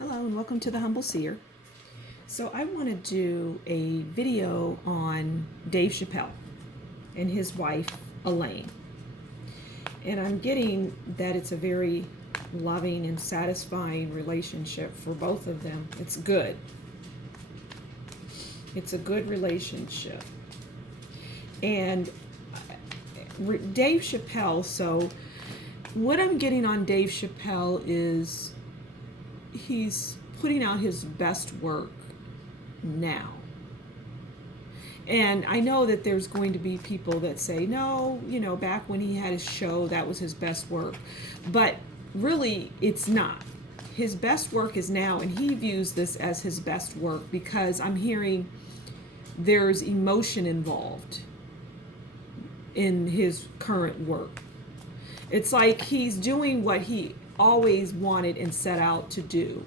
Hello and welcome to the Humble Seer. So I want to do a video on Dave Chappelle and his wife Elaine. And I'm getting that it's a very loving and satisfying relationship for both of them. It's good. It's a good relationship. And Dave Chappelle, so what I'm getting on Dave Chappelle is he's putting out his best work now. And I know that there's going to be people that say, no, back when he had his show, that was his best work. But really, it's not. His best work is now, and he views this as his best work because I'm hearing there's emotion involved in his current work. It's like he's doing what he always wanted and set out to do.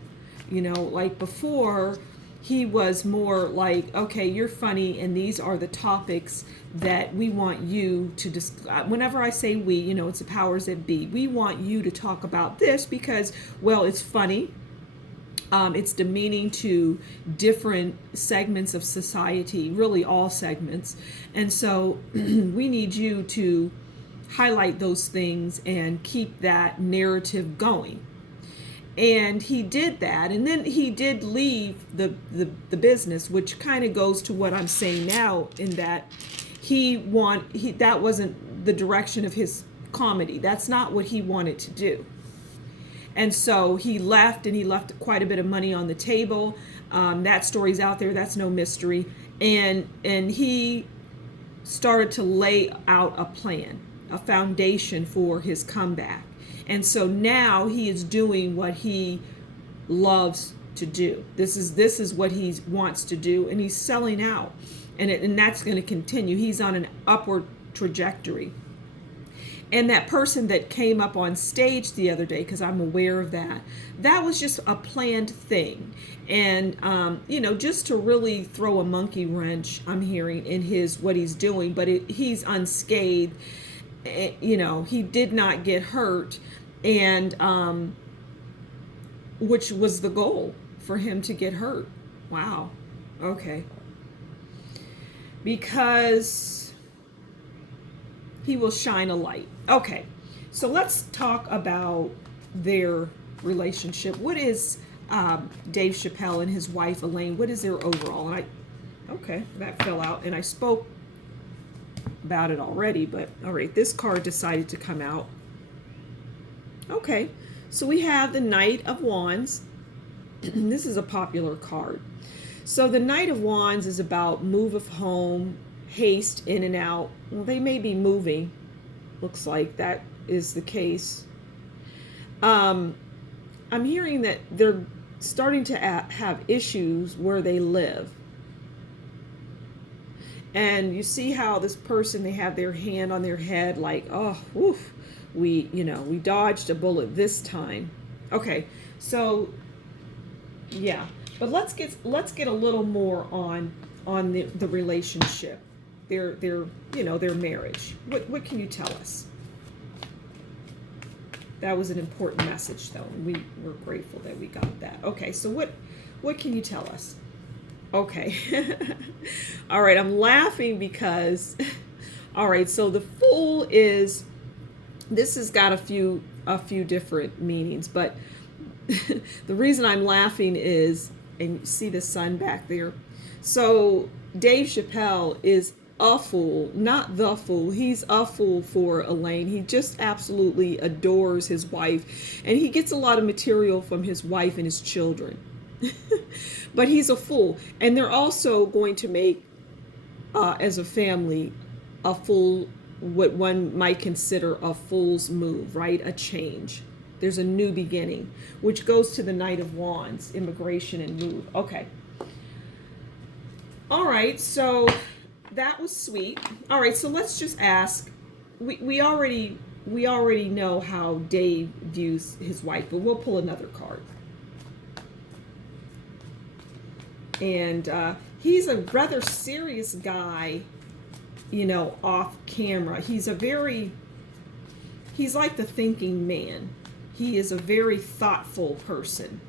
Like before, he was more like, okay, you're funny, and these are the topics that we want you to discuss. Whenever I say we, it's the powers that be. We want you to talk about this because, well, it's funny. It's demeaning to different segments of society, really all segments. And so we need you to highlight those things and keep that narrative going. And he did that, and then he did leave the business, which kind of goes to what I'm saying now, in that that wasn't the direction of his comedy. That's not what he wanted to do. And so he left, and he left quite a bit of money on the table. That story's out there. That's no mystery. And he started to lay out a plan, a foundation for his comeback. And so now he is doing what he loves to do. This is what he wants to do, and he's selling out. And that's going to continue. He's on an upward trajectory. And that person that came up on stage the other day, because I'm aware of that, that was just a planned thing. And, just to really throw a monkey wrench, I'm hearing, in what he's doing. But he's unscathed. He did not get hurt. And which was the goal, for him to get hurt. Wow. Okay. Because he will shine a light. Okay, so let's talk about their relationship. What is Dave Chappelle and his wife Elaine? What is their overall? And okay, that fell out, and I spoke about it already. But all right, this card decided to come out. Okay, so we have the Knight of Wands. This is a popular card. So the Knight of Wands is about move of home, haste in and out. Well, they may be moving. Looks like that is the case. I'm hearing that they're starting to have issues where they live. And you see how this person, they have their hand on their head like, oh, woof, we dodged a bullet this time. Okay, so yeah, but let's get a little more on the relationship, their marriage. What can you tell us? That was an important message, though, and we're grateful that we got that. Okay, so what can you tell us? Okay. All right, I'm laughing because all right, so the Fool this has got a few different meanings, but the reason I'm laughing is, and you see the sun back there. So Dave Chappelle is a fool, not the fool. He's a fool for Elaine. He just absolutely adores his wife, and he gets a lot of material from his wife and his children. But he's a fool, and they're also going to make, as a family, a fool, what one might consider a fool's move, right? A change. There's a new beginning, which goes to the Knight of Wands, immigration and move. Okay. All right, so that was sweet. All right, so let's just ask. We already know how Dave views his wife, but we'll pull another card. And he's a rather serious guy, off camera. He's like the thinking man. He is a very thoughtful person.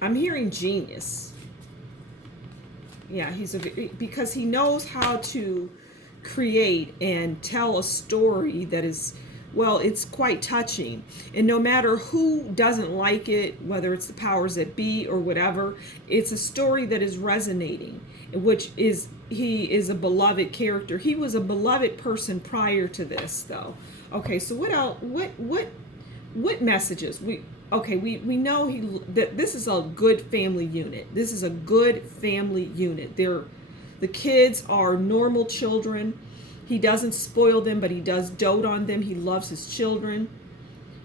I'm hearing genius. Yeah, because he knows how to create and tell a story that is, well, it's quite touching. And no matter who doesn't like it, whether it's the powers that be or whatever, it's a story that is resonating, which is, he is a beloved character. He was a beloved person prior to this, though. Okay, so what else? What messages? We know that this is a good family unit. This is a good family unit. The kids are normal children. He doesn't spoil them, but he does dote on them. He loves his children.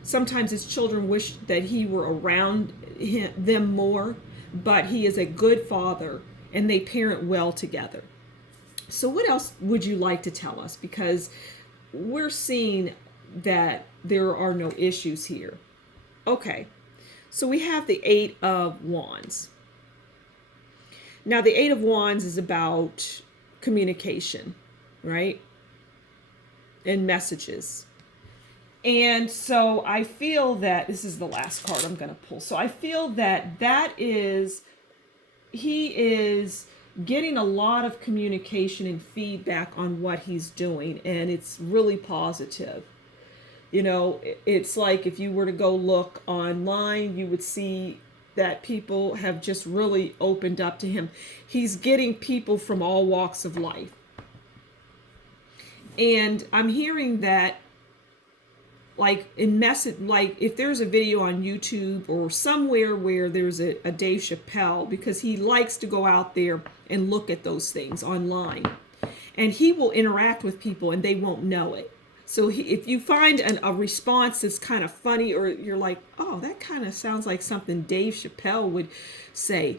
Sometimes his children wish that he were around them more, but he is a good father, and they parent well together. So what else would you like to tell us? Because we're seeing that there are no issues here. Okay, so we have the Eight of Wands. Now, the Eight of Wands is about communication, right? And messages. And so I feel that this is the last card I'm going to pull. So I feel that he is getting a lot of communication and feedback on what he's doing, and it's really positive. You know, it's like if you were to go look online, you would see that people have just really opened up to him. He's getting people from all walks of life. And I'm hearing that, like if there's a video on YouTube or somewhere where there's a Dave Chappelle, because he likes to go out there and look at those things online, and he will interact with people and they won't know it. So if you find a response that's kind of funny, or you're like, oh, that kind of sounds like something Dave Chappelle would say,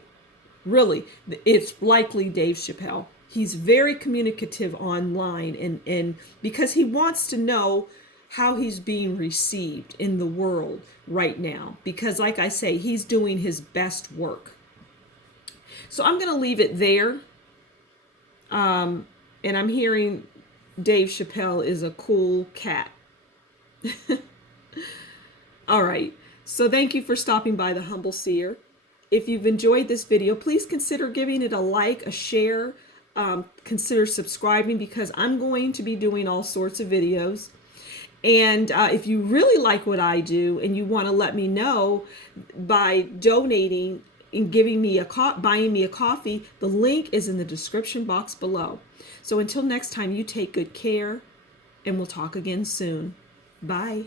really, it's likely Dave Chappelle. He's very communicative online, and because he wants to know how he's being received in the world right now. Because like I say, he's doing his best work. So I'm going to leave it there. And I'm hearing Dave Chappelle is a cool cat. All right. So thank you for stopping by The Humble Seer. If you've enjoyed this video, please consider giving it a like, a share. Consider subscribing, because I'm going to be doing all sorts of videos. And if you really like what I do and you want to let me know by donating and buying me a coffee, the link is in the description box below. So until next time, you take good care, and we'll talk again soon. Bye.